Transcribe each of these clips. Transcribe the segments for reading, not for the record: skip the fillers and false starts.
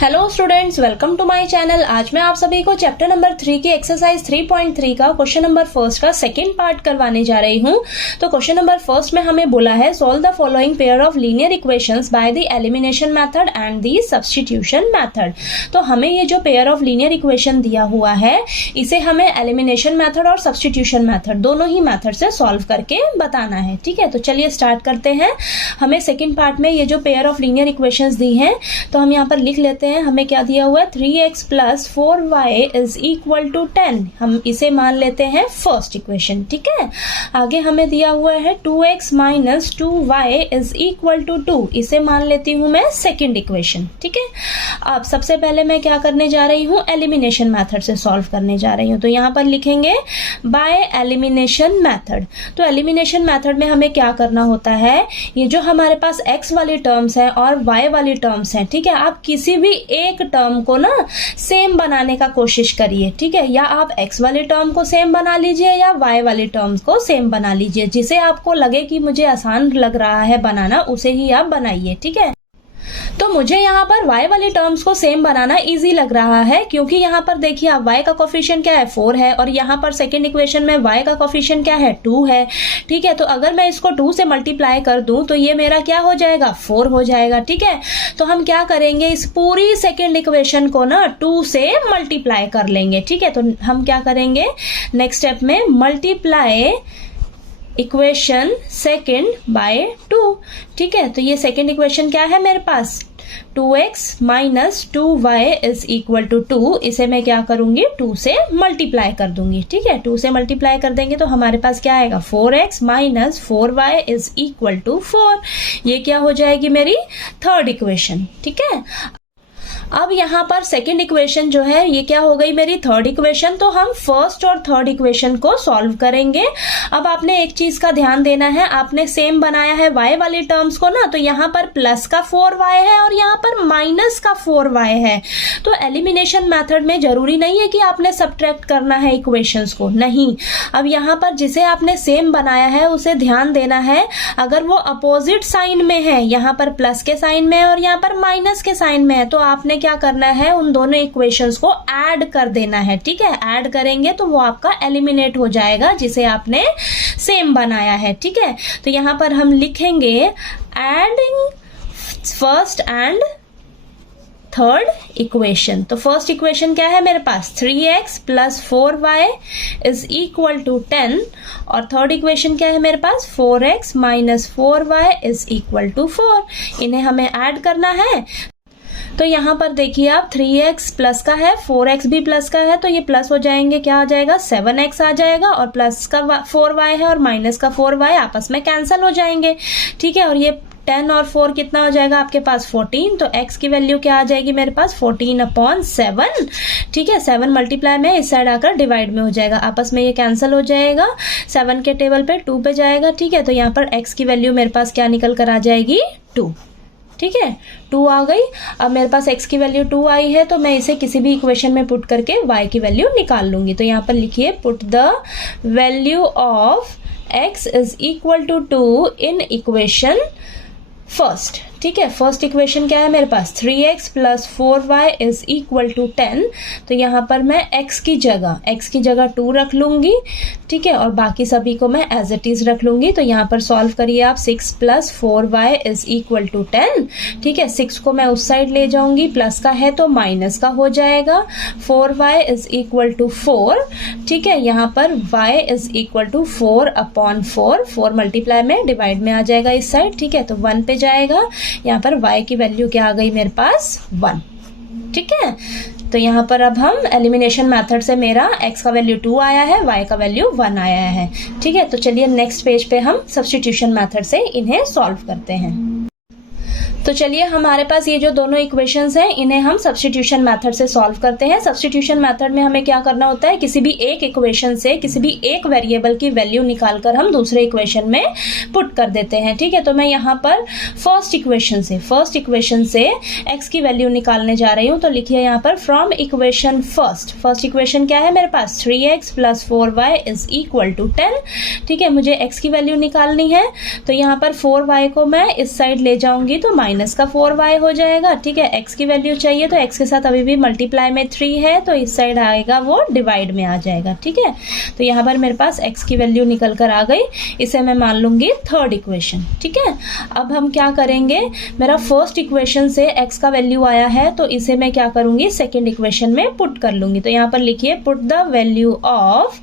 Hello students, welcome to my channel. आज मैं आप सभी को चैप्टर नंबर 3 की एक्सरसाइज 3.3 का क्वेश्चन नंबर फर्स्ट का सेकंड पार्ट करवाने जा रही हूं। तो क्वेश्चन नंबर फर्स्ट में हमें बोला है solve the following pair of linear equations by the elimination method and the substitution method. तो हमें ये जो पेयर ऑफ लीनियर इक्वेशन दिया हुआ है इसे हमें एलिमिनेशन मेथड और सब्स्टिट्यूशन मेथड दोनों ही मेथड से सॉल्व करके बताना है। ठीक है, तो चलिए स्टार्ट करते हैं। हमें सेकेंड पार्ट में ये जो पेयर ऑफ लीनियर इक्वेशंस दी हैं तो हम यहाँ पर लिख लेते हैं। हमें क्या दिया हुआ है 3x plus 4y is equal to 10। हम इसे मान लेते हैं फर्स्ट इक्वेशन। ठीक है, आगे हमें दिया हुआ है 2x minus 2y is equal to 2। इसे मान लेती हूं मैं सेकंड इक्वेशन। ठीक है, अब सबसे पहले मैं क्या करने जा रही हूं, एलिमिनेशन मेथड से सॉल्व करने जा रही हूं। तो यहां पर लिखेंगे बाय एलिमिनेशन मेथड। तो एलिमिनेशन मेथड में हमें क्या करना होता है, ये जो हमारे पास x वाली टर्म्स है और y वाली टर्म्स है, ठीक है, आप किसी भी एक टर्म को ना सेम बनाने का कोशिश करिए। ठीक है, या आप x वाले टर्म को सेम बना लीजिए या y वाले टर्म को सेम बना लीजिए। जिसे आपको लगे कि मुझे आसान लग रहा है बनाना उसे ही आप बनाइए। ठीक है, तो मुझे यहाँ पर y वाले टर्म्स को सेम बनाना इजी लग रहा है क्योंकि यहाँ पर देखिए आप y का कोफिशिएंट क्या है 4 है और यहाँ पर सेकंड इक्वेशन में y का कोफिशिएंट क्या है 2 है। ठीक है, तो अगर मैं इसको 2 से मल्टीप्लाई कर दूं तो ये मेरा क्या हो जाएगा 4 हो जाएगा। ठीक है, तो हम क्या करेंगे, इस पूरी सेकेंड इक्वेशन को ना 2 से मल्टीप्लाई कर लेंगे। ठीक है, तो हम क्या करेंगे नेक्स्ट स्टेप में मल्टीप्लाई इक्वेशन सेकेंड बाय 2। ठीक है, तो ये सेकेंड इक्वेशन क्या है मेरे पास 2x minus 2y is equal to 2। इसे मैं क्या करूंगी 2 से मल्टीप्लाई कर दूंगी। ठीक है, 2 से मल्टीप्लाई कर देंगे तो हमारे पास क्या आएगा 4x minus 4y is equal to 4। ये क्या हो जाएगी मेरी थर्ड इक्वेशन। ठीक है, अब यहाँ पर सेकेंड इक्वेशन जो है ये क्या हो गई मेरी थर्ड इक्वेशन। तो हम फर्स्ट और थर्ड इक्वेशन को सॉल्व करेंगे। अब आपने एक चीज का ध्यान देना है, आपने सेम बनाया है y वाली टर्म्स को ना, तो यहाँ पर प्लस का 4y है और यहाँ पर माइनस का 4y है। तो एलिमिनेशन मेथड में जरूरी नहीं है कि आपने सब्ट्रैक्ट करना है इक्वेशंस को, नहीं। अब यहाँ पर जिसे आपने सेम बनाया है उसे ध्यान देना है, अगर वो अपोजिट साइन में है, यहाँ पर प्लस के साइन में है और यहाँ पर माइनस के साइन में है, तो आपने क्या करना है उन दोनों इक्वेशंस को ऐड कर देना है। ठीक है, ऐड करेंगे तो वो आपका एलिमिनेट हो जाएगा जिसे आपने सेम बनाया है। ठीक है, तो यहां पर हम लिखेंगे adding first and third equation. तो फर्स्ट इक्वेशन क्या है मेरे पास 3x plus 4y is equal to 10 और थर्ड इक्वेशन क्या है मेरे पास 4x minus 4y is equal to 4। इन्हें हमें ऐड करना है। तो यहाँ पर देखिए आप 3x प्लस का है 4x भी प्लस का है, तो ये प्लस हो जाएंगे, क्या आ जाएगा 7x आ जाएगा और प्लस का 4y है और माइनस का 4y आपस में कैंसिल हो जाएंगे। ठीक है, और ये 10 और 4 कितना हो जाएगा आपके पास 14। तो x की वैल्यू क्या आ जाएगी मेरे पास 14/7। ठीक है, 7 मल्टीप्लाई में इस साइड आकर डिवाइड में हो जाएगा, आपस में ये कैंसिल हो जाएगा। 7 के टेबल पे 2 पे जाएगा। ठीक है, तो यहाँ पर x की वैल्यू मेरे पास क्या निकल कर आ जाएगी 2। ठीक है, 2 आ गई। अब मेरे पास x की वैल्यू 2 आई है तो मैं इसे किसी भी इक्वेशन में पुट करके y की वैल्यू निकाल लूंगी। तो यहाँ पर लिखिए put the value of x is equal to 2 in equation first. ठीक है, फर्स्ट इक्वेशन क्या है मेरे पास 3x plus 4y is equal to 10। तो यहाँ पर मैं x की जगह 2 रख लूंगी। ठीक है, और बाकी सभी को मैं एज इट इज रख लूंगी। तो यहाँ पर सॉल्व करिए आप 6 plus 4y is equal to 10। ठीक है, 6 को मैं उस साइड ले जाऊंगी, प्लस का है तो माइनस का हो जाएगा। 4y is equal to 4। ठीक है, यहाँ पर y is equal to 4/4। 4 multiply में डिवाइड में आ जाएगा इस साइड। ठीक है, तो 1 पे जाएगा। यहाँ पर y की वैल्यू क्या आ गई मेरे पास 1। ठीक है, तो यहाँ पर अब हम एलिमिनेशन मेथड से मेरा x का वैल्यू 2 आया है, y का वैल्यू 1 आया है। ठीक है, तो चलिए नेक्स्ट पेज पे हम सब्स्टिट्यूशन मेथड से इन्हें सॉल्व करते हैं। तो चलिए हमारे पास ये जो दोनों इक्वेशंस हैं इन्हें हम सब्स्टिट्यूशन मेथड से सॉल्व करते हैं। सब्स्टिट्यूशन मेथड में हमें क्या करना होता है, किसी भी एक इक्वेशन से किसी भी एक वेरिएबल की वैल्यू निकालकर हम दूसरे इक्वेशन में पुट कर देते हैं। ठीक है, तो मैं यहाँ पर फर्स्ट इक्वेशन से x की वैल्यू निकालने जा रही हूँ। तो लिखिए यहाँ पर फ्रॉम इक्वेशन फर्स्ट इक्वेशन क्या है मेरे पास 3x plus 4y is equal to 10। ठीक है, मुझे x की वैल्यू निकालनी है। तो यहाँ पर 4y को मैं इस साइड ले जाऊंगी तो माइनस का 4y हो जाएगा। ठीक है, x की वैल्यू चाहिए तो x के साथ अभी भी मल्टीप्लाई में 3 है तो इस साइड आएगा वो डिवाइड में आ जाएगा। ठीक है, तो यहाँ पर मेरे पास x की वैल्यू निकल कर आ गई, इसे मैं मान लूंगी थर्ड इक्वेशन। ठीक है, अब हम क्या करेंगे, मेरा फर्स्ट इक्वेशन से x का वैल्यू आया है तो इसे मैं क्या करूंगी, सेकेंड इक्वेशन में पुट कर लूंगी। तो यहाँ पर लिखिए put the value of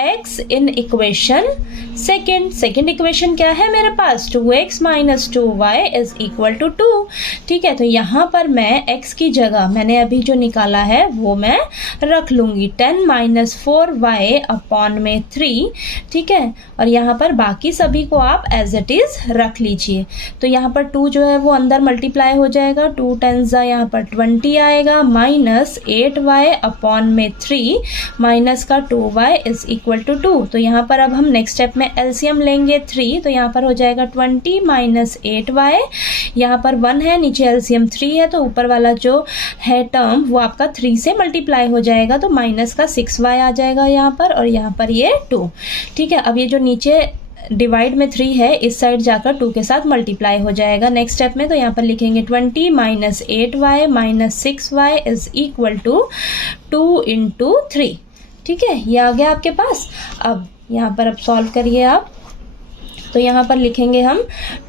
x in equation second equation क्या है मेरे पास, 2x minus 2y is equal to 2। ठीक है, तो यहाँ पर मैं x की जगह मैंने अभी जो निकाला है वो मैं रख लूंगी 10 माइनस 4y अपॉन में 3। ठीक है, और यहाँ पर बाकी सभी को आप एज इट इज रख लीजिए। तो यहाँ पर 2 जो है वो अंदर मल्टीप्लाई हो जाएगा, 2 10 यहाँ पर 20 आएगा, माइनस 8y अपॉन में 3 माइनस का 2y इज इक्वल टू 2। तो यहाँ पर अब हम नेक्स्ट स्टेप में एलसीएम लेंगे 3, तो यहाँ पर हो जाएगा 20 माइनस 8y, यहाँ पर 1 है, नीचे एलसीएम 3 है, तो ऊपर वाला जो है टर्म वो आपका 3 से मल्टीप्लाई हो जाएगा, तो माइनस का 6y आ जाएगा यहाँ पर, और यहाँ पर ये 2। ठीक है, अब ये जो नीचे डिवाइड में 3 है इस साइड जाकर 2 के साथ मल्टीप्लाई हो जाएगा नेक्स्ट स्टेप में। तो यहाँ पर लिखेंगे 20 minus 8y minus 6y is equal to 2 into 3। ठीक है, ये आ गया आपके पास। अब यहाँ पर अब सॉल्व करिए आप, तो यहाँ पर लिखेंगे हम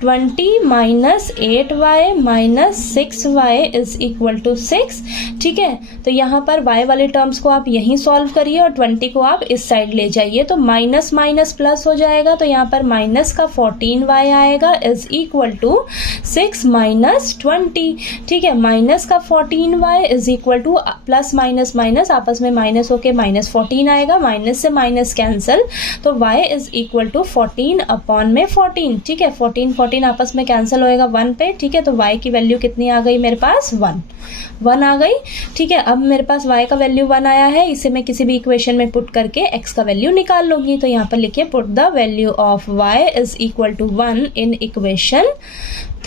20 minus 8y minus 6y is equal to 6। ठीक है, तो यहाँ पर y वाले टर्म्स को आप यहीं सॉल्व करिए और 20 को आप इस साइड ले जाइए, तो माइनस माइनस प्लस हो जाएगा, तो यहाँ पर माइनस का 14y आएगा इज इक्वल टू 6 माइनस 20। ठीक है, माइनस का 14y is equal to plus minus minus आपस में माइनस होके माइनस 14 आएगा, माइनस से माइनस कैंसिल, तो y is equal to 14 upon में 14। ठीक है, 14 आपस में कैंसिल होएगा 1 पे। ठीक है, तो y की वैल्यू कितनी आ गई मेरे पास, 1 आ गई। ठीक है, अब मेरे पास y का वैल्यू 1 आया है, इसे मैं किसी भी इक्वेशन में पुट करके x का वैल्यू निकाल लूंगी। तो यहाँ पर लिखिए put the value of y is equal to 1 in equation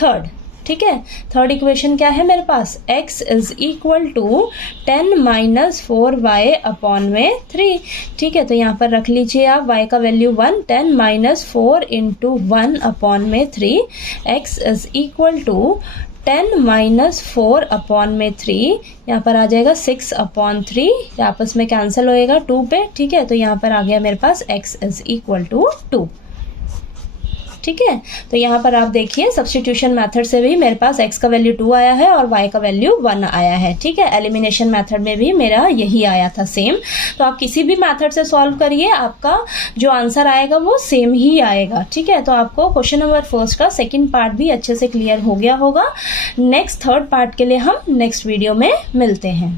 third. ठीक है, थर्ड इक्वेशन क्या है मेरे पास, x is equal to 10 minus 4y upon में 3। ठीक है, तो यहाँ पर रख लीजिए आप y का वैल्यू 1, 10 माइनस 4 इंटू 1 अपॉन में 3, x is equal to 10 minus 4 upon में 3, यहाँ पर आ जाएगा 6 अपॉन 3, आपस में कैंसिल होएगा 2 पे। ठीक है, तो यहाँ पर आ गया मेरे पास x इज इक्वल टू 2। ठीक है, तो यहाँ पर आप देखिए सब्स्टिट्यूशन मेथड से भी मेरे पास x का वैल्यू 2 आया है और y का वैल्यू 1 आया है। ठीक है, एलिमिनेशन मेथड में भी मेरा यही आया था सेम। तो आप किसी भी मेथड से सॉल्व करिए, आपका जो आंसर आएगा वो सेम ही आएगा। ठीक है, तो आपको क्वेश्चन नंबर फर्स्ट का सेकंड पार्ट भी अच्छे से क्लियर हो गया होगा। नेक्स्ट थर्ड पार्ट के लिए हम नेक्स्ट वीडियो में मिलते हैं।